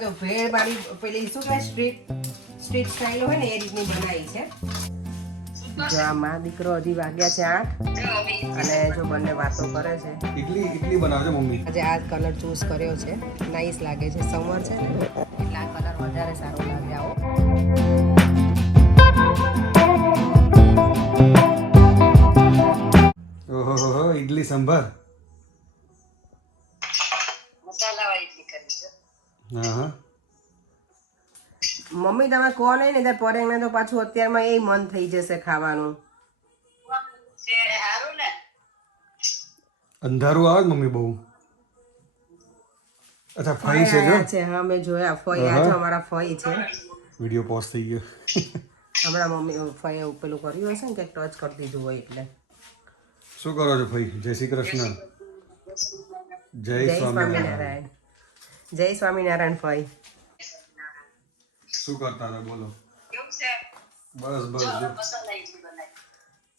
જો ભેળ વાળી પેલી શું કહેવાય સ્ટ્રીટ સ્ટાઈલ હોય ને એ રીતની બનાવી છે. જો આ માં દીકરો હજી વાગ્યા છે 8 અને જો બંને વાતો કરે છે. ઇડલી બનાવજો મમ્મી. આજે આ કલર ચૂઝ કર્યો છે, નાઈસ લાગે છે, સમર છે ને એટલે આ કલર વધારે સારો લાગે. આવો ઓહો ઇડલી સંભાર. હા મમ્મી તમે કહો નહીં ને ત્યારે પરેંગને તો પાછું અત્યારમાં એ મન થઈ જશે ખાવાનું. અંધારું આવે મમ્મી બહુ. અચ્છા ફઈ છે જો. છે હા મેં જોયા ફઈ આ જો અમારા ફઈ છે. વિડિયો પોઝ થઈ ગયો. હમણાં મમ્મી ફઈએ પેલું કર્યું હશે ને કે ટચ કરી દીધું હોય એટલે. શું કરો છો ફઈ? જય શ્રી કૃષ્ણ. જય સ્વામિનારાયણ. જય સ્વામિનારાયણ ફઈ. શું કરતા હતા બોલો? બસ બસ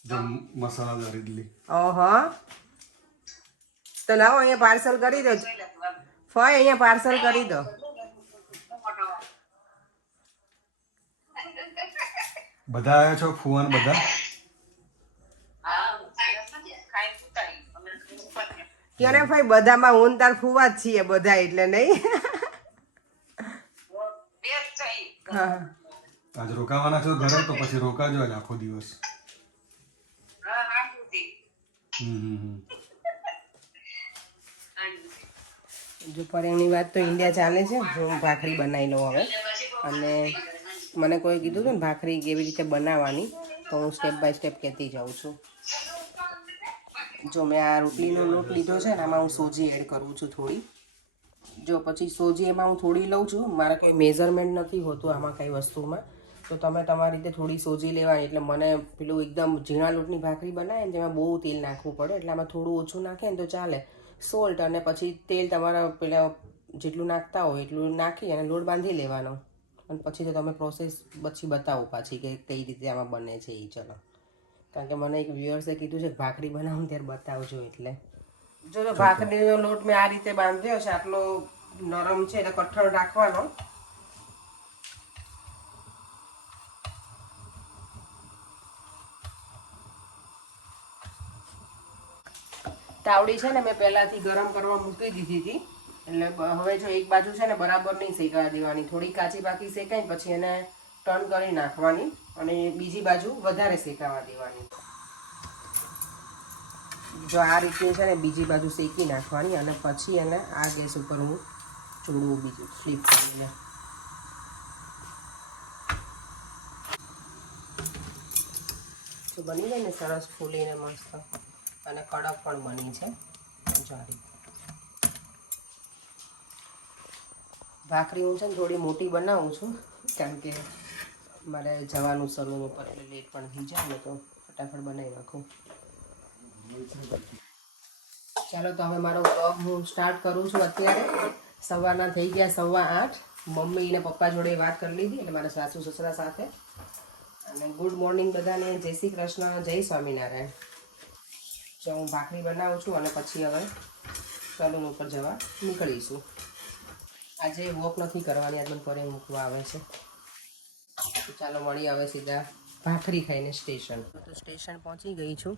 જો મસાલાદાર ઇડલી. ઓહો તો લાવો અહીંયા પાર્સલ કરી દો ફઈ, અહીંયા પાર્સલ કરી દો. બધા આવ્યા છો ફુવાન બધા? ક્યારે ભાઈ બધામાં હું તાર ફુવા જ છીએ બધા એટલે નહીં. હા આજે રોકાવાના છો ઘરે તો પછી રોકાજો આજે આખો દિવસ. જો પરેંગની વાત તો ઇન્ડિયા ચાલે છે. હું ભાખરી બનાવી લઉં હવે. અને મને કોઈ કીધું હતું ને ભાખરી કેવી રીતે બનાવવાની, તો હું સ્ટેપ બાય સ્ટેપ કહેતી જાઉં છું. જો મેં આ રોટલીનો લોટ લીધો છે ને આમાં હું સોજી એડ કરું છું થોડી. જો પછી સોજી એમાં હું થોડી લઉં છું. મારે કોઈ મેઝરમેન્ટ નથી હોતું આમાં કઈ વસ્તુમાં, તો તમે તમારી રીતે થોડી સોજી લેવાની. એટલે મને પેલું એકદમ ઝીણા લોટની ભાખરી બનાવે ને જેમાં બહુ તેલ નાખવું પડે, એટલે આમાં થોડું ઓછું નાખે ને તો ચાલે. સોલ્ટ અને પછી તેલ તમારા પેલા જેટલું નાખતા હોય એટલું નાખી અને લોટ બાંધી લેવાનો. અને પછી તો તમે પ્રોસેસ પછી બતાવો પાછી કે કઈ રીતે આમાં બને છે એ. ચલો, કારણ કે મને એક વ્યુઅર્સે કીધું છે કે ભાખરી બનાવું ત્યારે બતાવજો. એટલે જો ભાખરીનો લોટ મેં આ રીતે બાંધ્યો છે, આટલો નરમ છે એટલે કઠણ રાખવાનો. તાવડી છે ને મેં પહેલાથી ગરમ કરવા મૂકી દીધી હતી, એટલે હવે જો એક બાજુ છે ને બરાબર નહીં શેકાવા દેવાની, થોડી કાચી પાકી શેકાય પછી એને ટર્ન કરી નાખવાની અને બીજી બાજુ વધારે શેકાવા દેવાની. જો આ રીતની છે ને બીજી બાજુ શેકી નાખવાની અને પછી એને આ ગેસ ઉપર હું ચોડવું બીજું ફ્લિપ કરીને. તો બની જાય ને સરસ ફૂલીને મસ્ત અને કડક પણ બની છે. જારી ભાખરી હું છે ને થોડી મોટી બનાવું છું, કારણ કે મારે જવાનું સલૂન ઉપર એટલે લેટ પણ થઈ જાય ને તો ફટાફટ બનાવી નાખું. ચાલો તો હવે મારો બ્લોગ હું સ્ટાર્ટ કરું છું. અત્યારે સવારના થઈ ગયા 8:15. મમ્મી અને પપ્પા જોડે વાત કરી લીધી એટલે મારા સાસુ સસરા સાથે. અને ગુડ મોર્નિંગ બધાને. જય શ્રી કૃષ્ણ, જય સ્વામિનારાયણ. જો હું ભાખરી બનાવું છું અને પછી હવે સલૂન ઉપર જવા નીકળીશું. આજે વોક નથી કરવાની, આજ મને પરે મૂકવા આવે છે. તો ચાલો મળી આવે સીધા ભાખરી ખાઈને સ્ટેશન. તો સ્ટેશન પહોંચી ગઈ છું.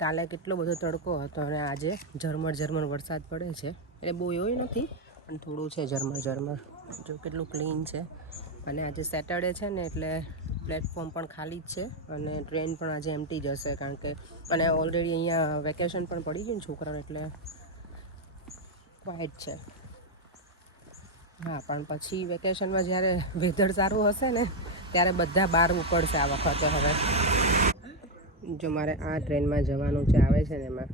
કાલે કેટલો બધો તડકો હતો અને આજે ઝરમર વરસાદ પડે છે. એટલે બહુ એવો નથી પણ થોડું છે ઝરમર. જો કેટલું ક્લીન છે. અને આજે સેટરડે છે ને એટલે પ્લેટફોર્મ પણ ખાલી જ છે અને ટ્રેન પણ આજે એમ્પ્ટી જ હશે, કારણ કે અને ઓલરેડી અહીંયા વેકેશન પણ પડી ગયું ને છોકરાઓને, એટલે ક્વાઇટ છે. હા પણ પછી વેકેશનમાં જ્યારે વેધર સારું હશે ને ત્યારે બધા બહાર ઉપડશે આ વખતે. હવે જો મારે આ ટ્રેનમાં જવાનું છે, આવે છે ને એમાં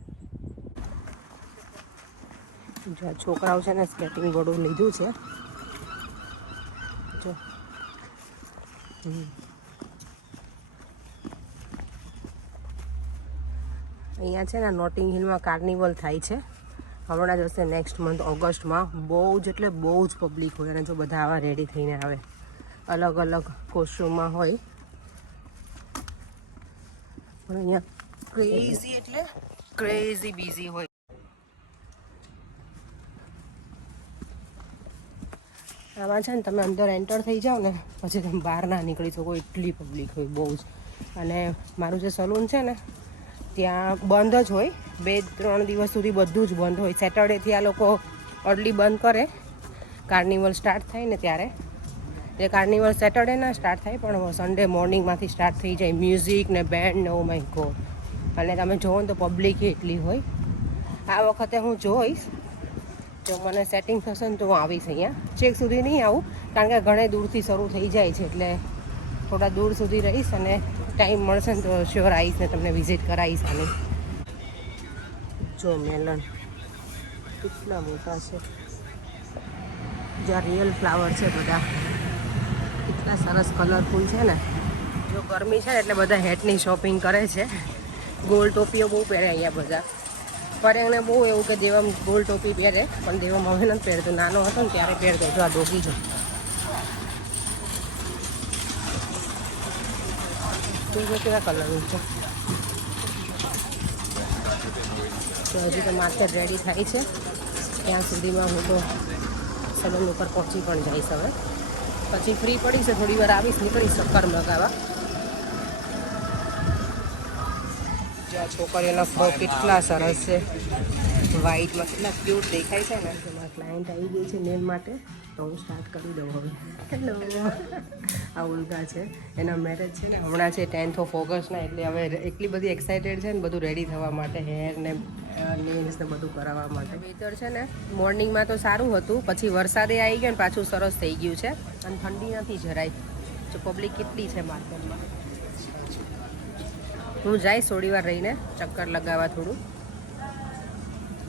જો છોકરાઓ છે ને સ્કેટિંગ બોર્ડ લીધું છે. જો અહીંયા છે ને નોટિંગ હિલમાં કાર્નિવલ થાય છે. હમણાં જ હશે નેક્સ્ટ મંથ ઓગસ્ટમાં. બહુ જ એટલે બહુ જ પબ્લિક હોય અને જો બધા આવા રેડી થઈને આવે, અલગ અલગ કોસ્ટ્યુમમાં હોય. પણ અહીંયા ક્રેઝી એટલે ક્રેઝી બિઝી હોય. આમાં છે ને તમે અંદર એન્ટર થઈ જાઓ ને પછી તમે બહાર ના નીકળી શકો, એટલી પબ્લિક હોય બહુ જ. અને મારું જે સલૂન છે ને ત્યાં બંધ જ હોય, 2-3 દિવસ સુધી બધું જ બંધ હોય. સેટરડેથી આ લોકો અર્લી બંધ કરે, કાર્નિવલ સ્ટાર્ટ થાય ને ત્યારે. એટલે કાર્નિવલ સેટરડેના સ્ટાર્ટ થાય પણ સન્ડે મોર્નિંગમાંથી સ્ટાર્ટ થઈ જાય, મ્યુઝિક ને બેન્ડ ને ઓ માય ગોડ. અને તમે જોવો ને તો પબ્લિક એટલી હોય. આ વખતે હું જોઈશ, જો મને સેટિંગ થશે ને તો હું આવીશ અહીંયા. ચેક સુધી નહીં આવું કારણ કે ઘણે દૂરથી શરૂ થઈ જાય છે, એટલે થોડા દૂર સુધી રહીશ અને ટાઈમ મળશે ને તો શ્યોર આવીશ ને તમને વિઝિટ કરાવીશ આની. જો મેલન કેટલા મોટા છે, જ્યાં રિયલ ફ્લાવર છે બધા, કેટલા સરસ કલરફુલ છે ને. જો ગરમી છે ને એટલે બધા હેટની શોપિંગ કરે છે. ગોલ ટોપીઓ બહુ પહેરે અહીંયા બધા. પર એને બહુ એવું કે દેવમ ગોલ ટોપી પહેરે, પણ દેવમ હવે નથી પહેરતો. નાનો હતો ને ત્યારે પહેરતો. જો આ ડોગી જો કેવા કલરનું છે. તો હજી તો માર્કેટ રેડી થાય છે, ત્યાં સુધીમાં હું તો સલૂન ઉપર પહોંચી પણ જઈશ. હવે પછી ફ્રી પડીશ, થોડી વાર આવીશ, નીકળીશ ચક્કર લગાવવા. જ્યાં છોકરીઓના ફ્રોક કેટલા સરસ છે, વ્હાઈટમાં કેટલા ક્યુટ દેખાય છે ને. મારા ક્લાયન્ટ આવી ગઈ છે નેલ માટે, તો હું સ્ટાર્ટ કરી દઉં હવે. હેલો, આ ઉલ્કા છે, એના મેરેજ છે ને હમણાં છે 10th of Augustના, એટલે હવે એટલી બધી એક્સાઇટેડ છે ને બધું રેડી થવા માટે, હેર ને નેલ્સ ને બધું કરાવવા માટે. વેધર છે ને મોર્નિંગમાં તો સારું હતું, પછી વરસાદે આવી ગયો ને પાછું સરસ થઈ ગયું છે, અને ઠંડી નથી જરાય. જો પબ્લિક કેટલી છે માર્કેટમાં. હું જઈશ થોડી વાર રહીને ચક્કર લગાવવા થોડું.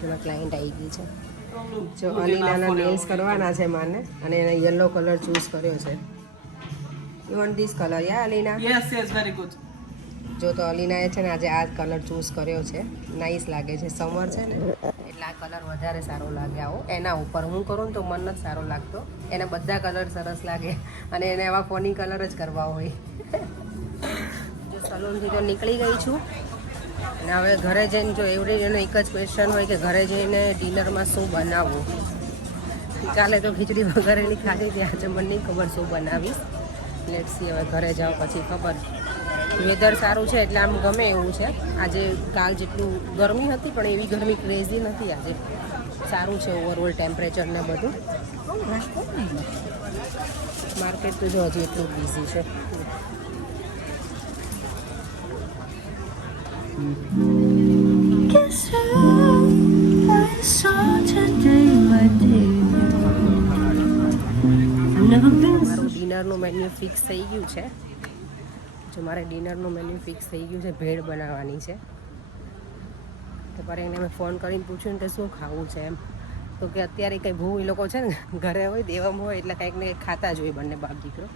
જેમાં ક્લાયન્ટ આવી ગઈ છે. જો અલીનાના નેલ્સ કરવાના છે માને, અને એને યલો કલર ચૂઝ કર્યો છે. You want this colour? Yeah Alina? Yes, very good. જો તો અલીનાએ છે ને આજે આ કલર ચૂઝ કર્યો છે. નાઇસ લાગે છે, સમર છે ને એટલે આ કલર વધારે સારો લાગે. આવો એના ઉપર હું કરું ને તો મન નથી સારો લાગતો, એને બધા કલર સરસ લાગે, અને એને એવા ફોની કલર જ કરવા હોય. જો સલૂનથી તો નીકળી ગઈ છું, અને હવે ઘરે જઈને જો એવડી એનો એક જ ક્વેશ્ચન હોય કે ઘરે જઈને ડિનરમાં શું બનાવવું. ચાલે તો ખીચડી વગેરેની ખાધી હતી, આજે મને નહીં ખબર શું બનાવીશ. લેટ્સ સી, હવે ઘરે જાઓ પછી ખબર. વેધર સારું છે એટલે આમ ગમે એવું છે. આજે કાલ જેટલું ગરમી હતી પણ એવી ગરમી ક્રેઝી નથી આજે. સારું છે ઓવરઓલ ટેમ્પરેચર ને બધું. માર્કેટ તો જો હજી એટલું બિઝી છે. Guess who I saw today, my dear? I've never been so મારું ડિનરનું મેન્યુ ફિક્સ થઈ ગયું છે. જો મારે ડિનરનું મેન્યુ ફિક્સ થઈ ગયું છે, ભેળ બનાવવાની છે. તો પર એને મેં ફોન કરીને પૂછ્યું ને કે શું ખાવું છે એમ, તો કે અત્યારે કંઈ ભૂ એ લોકો છે ને ઘરે હોય, દેવામાં હોય એટલે કંઈક ને કંઈક ખાતા જ હોય બંને બાપ દીકરો.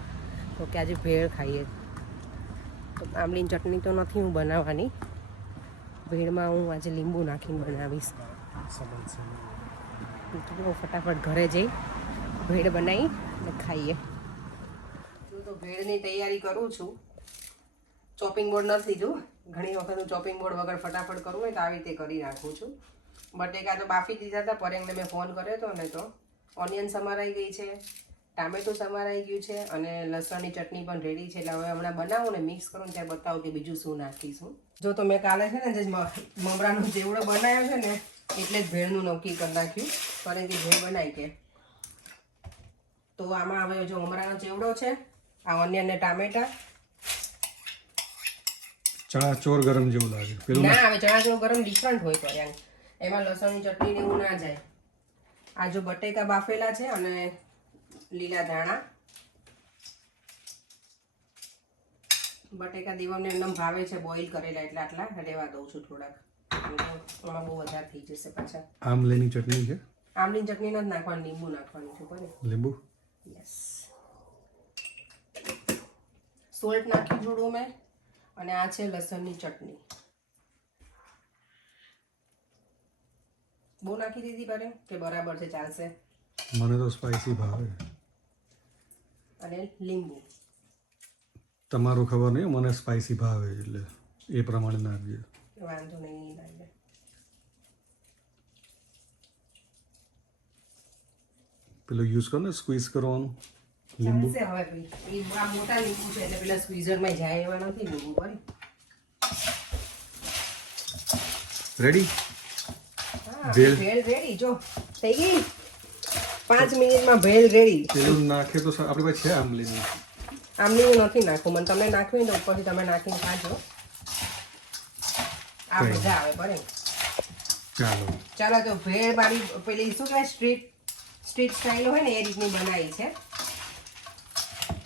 તો કે આજે ભેળ ખાઈએ. તો આમલીની ચટણી તો નથી હું બનાવવાની, ભેળમાં હું આજે લીંબુ નાખીને બનાવીશ. તો ફટાફટ ઘરે જઈ ભેળ બનાવી અને ખાઈએ. હું તો ભેળની તૈયારી કરું છું. ચોપિંગ બોર્ડ નથી લીધું. ઘણી વખત હું ચોપિંગ બોર્ડ વગર ફટાફટ કરું હોય તો આવી રીતે કરી નાખું છું. બટેકા તો બાફી દીધા હતા, પરેંગને મેં ફોન કર્યો હતો ને તો ઓનિયન સમારાઈ ગઈ છે, ટામેટું સમારાઈ ગયું છે, અને લસણની ચટણી પણ રેડી છે. એટલે હવે હમણાં બનાવું ને મિક્સ કરું ને ત્યારે બતાવું કે બીજું શું નાખીશું. જો તો મેં કાલે છે ને જે મમરાનો ચેવડો બનાવ્યો છે ને એટલે જ ભેળનું નક્કી કરી નાખ્યું, કારણ કે ભેળ બનાવી કે. તો આમાં હવે જો મમરાનો ચેવડો છે, આ ઓનિયન ને ટામેટા. ચણા ચોર ગરમ જેવું લાગે પેલું ના, હવે ચણા ચોર ગરમ ડિફરન્ટ હોય કર્યા, એમાં લસણની ચટણી ને એવું ના જાય. આ જો બટેકા બાફેલા છે અને લીલા ધાણા. બટેકા દેવાને એકદમ ભાવે છે બોઇલ કરેલા, એટલે આટલા રહેવા દઉં છું થોડાક. એમાં બહુ વધારે થઈ જશે પાછા. આમલીની ચટણી છે, આમલીની ચટણી નથી નાખવાની, લીંબુ નાખવાનું છે. બને લીંબુ. યસ, સોલ્ટ નાખ્યું થોડું મેં, અને આ છે લસણની ચટણી. બહુ નાખી દીધી પારે કે બરાબર છે, ચાલશે? મને તો સ્પાઈસી ભાવે. અને લીંબુ. તમારું ખબર નહીં, મને સ્પાઈસી ભાવે એટલે એ પ્રમાણે નાખજો. વાંધો નહીં લાગે. પેલો યુઝ કરો ને સ્ક્વીઝ કરવાનું લીંબુ. ચાલશે હવે ભાઈ એ આ મોટા લીંબુ છે એટલે પેલા સ્ક્વીઝરમાં જાય એવા નથી લીંબુ પર. રેડી? હા ભેળ. ભેળ રેડી જો થઈ ગઈ 5 મિનિટમાં ભેળ રેડી. પેલું નાખે તો આપણી પાસે છે આમલીની. આમલી નથી નાખવું મને તમને નાખવી ને તો ઉપરથી તમે નાખીને ખાજો આ કઈ. મજા આવે બરે. ચાલો ચાલો તો ભેળ મારી પેલી શું કહેવાય સ્ટ્રીટ સ્ટાઇલ હોય ને એ રીતની બનાવી છે.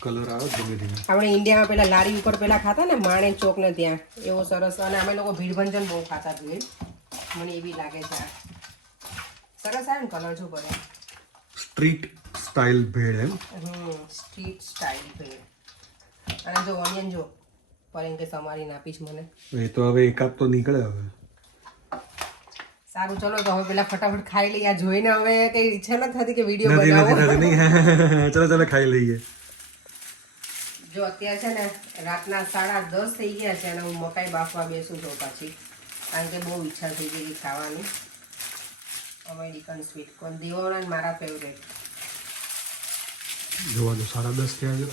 કલર આવે ધીમે ધીમે. આપણે ઇન્ડિયામાં પેલા લારી ઉપર પેલા ખાતા ને માણેક ચોક ને ત્યાં એવો સરસ. અને અમે લોકો ભીડભંજન બહુ ખાતા ભેળ. મને એવી લાગે છે આ. સરસ આવે ને કલર જો પડે. સ્ટ્રીટ સ્ટાઇલ ભેળ એમ. સ્ટ્રીટ સ્ટાઇલ ભેળ. અને જો ઓનિયન જો પરેન કે સમારીને આપીશ મને. એ તો હવે એકાદ તો નીકળે હવે. સારું ચલો તો હવે પેલા ફટાફટ ખાઈ લઈએ. આ જોઈને હવે કઈ ઈચ્છા નથી થતી કે વિડીયો નથી બનાવો. નથી નહીં. ચલો ચલો ખાઈ લઈએ. જો અત્યારે છે ને રાતના 10:30 થઈ ગયા છે અને હું મકાઈ બાફવા બેસું છું પાછી કારણ કે બહુ ઈચ્છા થઈ ગઈ ખાવાની. અમેરિકન સ્વીટ કોર્ન દેવાના મારા ફેવરેટ. જોવા દો 10:30 થયા છે.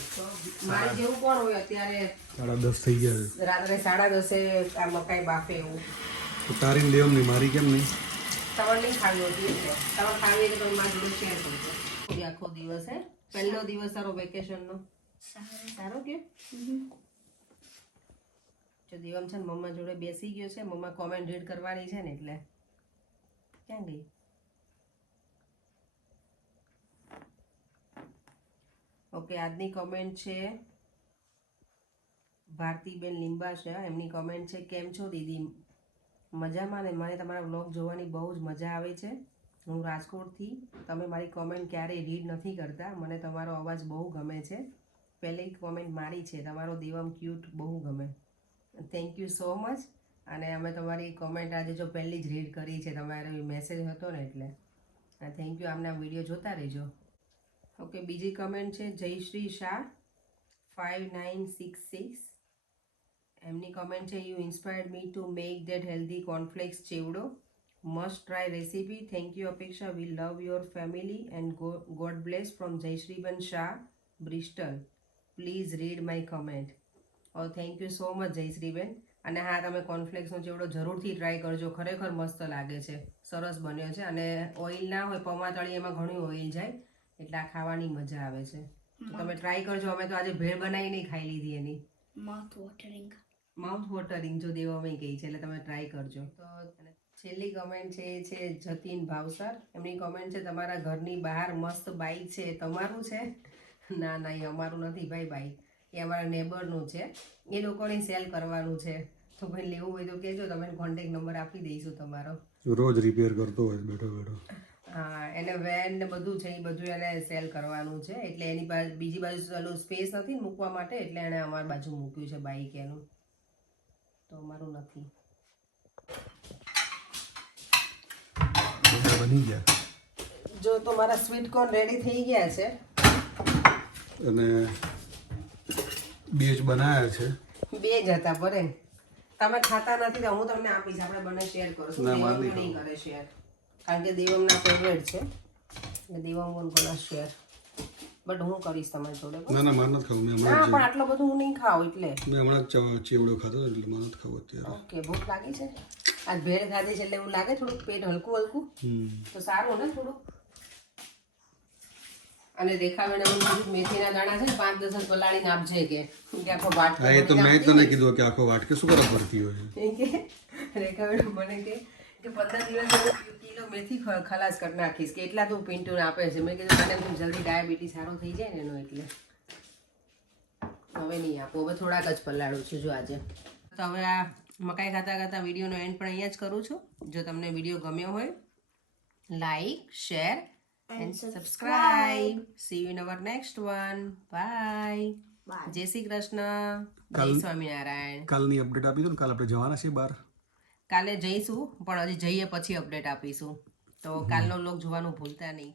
મારી જેવું કોણ હોય અત્યારે 10:30 થઈ ગયા છે. રાત્રે 10:30 આ મકાઈ બાફે એવું. તો તારીને લેવું નહીં મારી કેમ નહીં? તમારે નહીં ખાવી હોતી એટલે તમારે ખાવી એટલે તમે મારી જોડે શેર કરજો. આખો દિવસ હે પહેલો દિવસ તારો વેકેશનનો સારો કે જો દેવમ છે ને મમ્મા જોડે બેસી ગયો છે. મમ્મા કોમેન્ટ રીડ કરવાની છે ને એટલે ક્યાં ગઈ? ઓકે આજની કોમેન્ટ છે ભારતીબેન લીંબા છે. એમની કોમેન્ટ છે કેમ છો દીદી? મજામાં ને મને તમારા વ્લોગ જોવાની બહુ જ મજા આવે છે. હું રાજકોટથી. તમે મારી કોમેન્ટ ક્યારેય રીડ નથી કરતા. મને તમારો અવાજ બહુ ગમે છે. પહેલી કોમેન્ટ મારી છે તમારો દેવમ ક્યુટ બહુ ગમે. Thank you so much. અને અમે તમારી કોમેન્ટ આજે જો પહેલી જ રીડ કરી છે. તમારો મેસેજ હતો ને એટલે થેન્ક યુ. આમના વિડીયો જોતા રહેજો. ઓકે બીજી કમેન્ટ છે જયશ્રી શાહ 5966. એમની કમેન્ટ છે you inspired me to make that healthy cornflakes chevdo must try recipe. Thank you Apeksha. We love your family and God bless from Jayshreeben Shah Bristol. Please read my comment. Thank you so much Jayshreeben. અને હા તમે કોર્નફ્લેક્સનો ચેવડો જરૂરથી try કરજો. ખરેખર મસ્ત લાગે છે. સરસ બન્યો છે. અને ઓઇલ ના હોય પૌંઆતળી એમાં ઘણું ઓઇલ જાય એટલે આ ખાવાની મજા આવે છે. તો તમે ટ્રાય કરજો. અમે તો આજે ભેળ બનાવીને ખાઈ લીધી એની. માઉથ વોટરિંગ જો દેવામાં કહી છે એટલે તમે ટ્રાય કરજો. તો છેલ્લી કમેન્ટ છે એ છે જતીન ભાવસર. એમની કમેન્ટ છે તમારા ઘરની બહાર મસ્ત બાઈક છે તમારું છે? ના ના એ અમારું નથી ભાઈ બાઈક. એ અમારા નેબરનું છે. એ લોકોને સેલ કરવાનું છે. તો ભાઈ લેવું હોય તો કહેજો. તમે કોન્ટેક નંબર આપી દઈશું તમારો. રોજ રિપેર કરતો હોય બેઠો બેઠો. હા એને વેન ને બધું છે એ બધું એને સેલ કરવાનું છે એટલે એની પાસે બીજી બાજુ ચાલુ સ્પેસ નથી ને મૂકવા માટે એટલે એણે અમારી બાજુ મૂક્યું છે બાઈક એનું. તો અમારું નથી. બની ગયા. જો તો મારા સ્વીટ કોર્ન રેડી થઈ ગયા છે. અને બેજ બનાવ્યા છે. 2 જ હતા પરે. તમે ખાતા નથી તો હું તમને આપીશ. આપણે બંને શેર કરશું. ના, મારે દેવમ નહીં કરે શેર કારણ કે દેવમના ફેવરેટ છે. એટલે દેવમ કોણ કોના શેર બટ હું કરીશ તમારી જોડે. ના ના મારે નથી ખાવું. મેં ના પણ આટલું બધું હું નહીં ખાઉં એટલે. હમણાં જ ચેવડો ખાધો એટલે મારે નથી ખાવું અત્યારે. ઓકે ભૂખ લાગી છે. આજ ભેળ ખાધી છે એટલે એવું લાગે થોડુંક પેટ હલકું હલકું તો સારું ને થોડુંક. અને રેખાબેન એવું કીધું મેથીના દાણા છે ને 5-10 જ પલાળીને આપજે કે આખો વાટકો. હા એ તો મેં તને કીધું કે આખો વાટકે શું કરવા પડતી હોય. રેખાબેન મને કે 15 દિવસ કિલો મેથી ખલાસ કરી નાખીશ કે એટલા તું પિન્ટુ આપે છે. મેં કીધું મને હું જલ્દી ડાયાબિટીસ સારો થઈ જાય ને એનો એટલે હવે નહીં આપો. હવે થોડાક જ પલાળું છું જો આજે. તો હવે આ મકાઈ ખાતા ખાતા વિડીયોનો એન્ડ પણ અહીંયા જ કરું છું. જો તમને વિડીયો ગમ્યો હોય like share and subscribe. See you in our next one. Bye. જય શ્રી કૃષ્ણ. જય સ્વામિનારાયણ. કાલની અપડેટ આપી દો ને. કાલ આપણે જવાના છીએ બહાર. કાલે જઈશું પણ હજી જઈએ પછી અપડેટ આપીશું. તો કાલનો વ્લોગ જોવાનું ભૂલતા નહીં.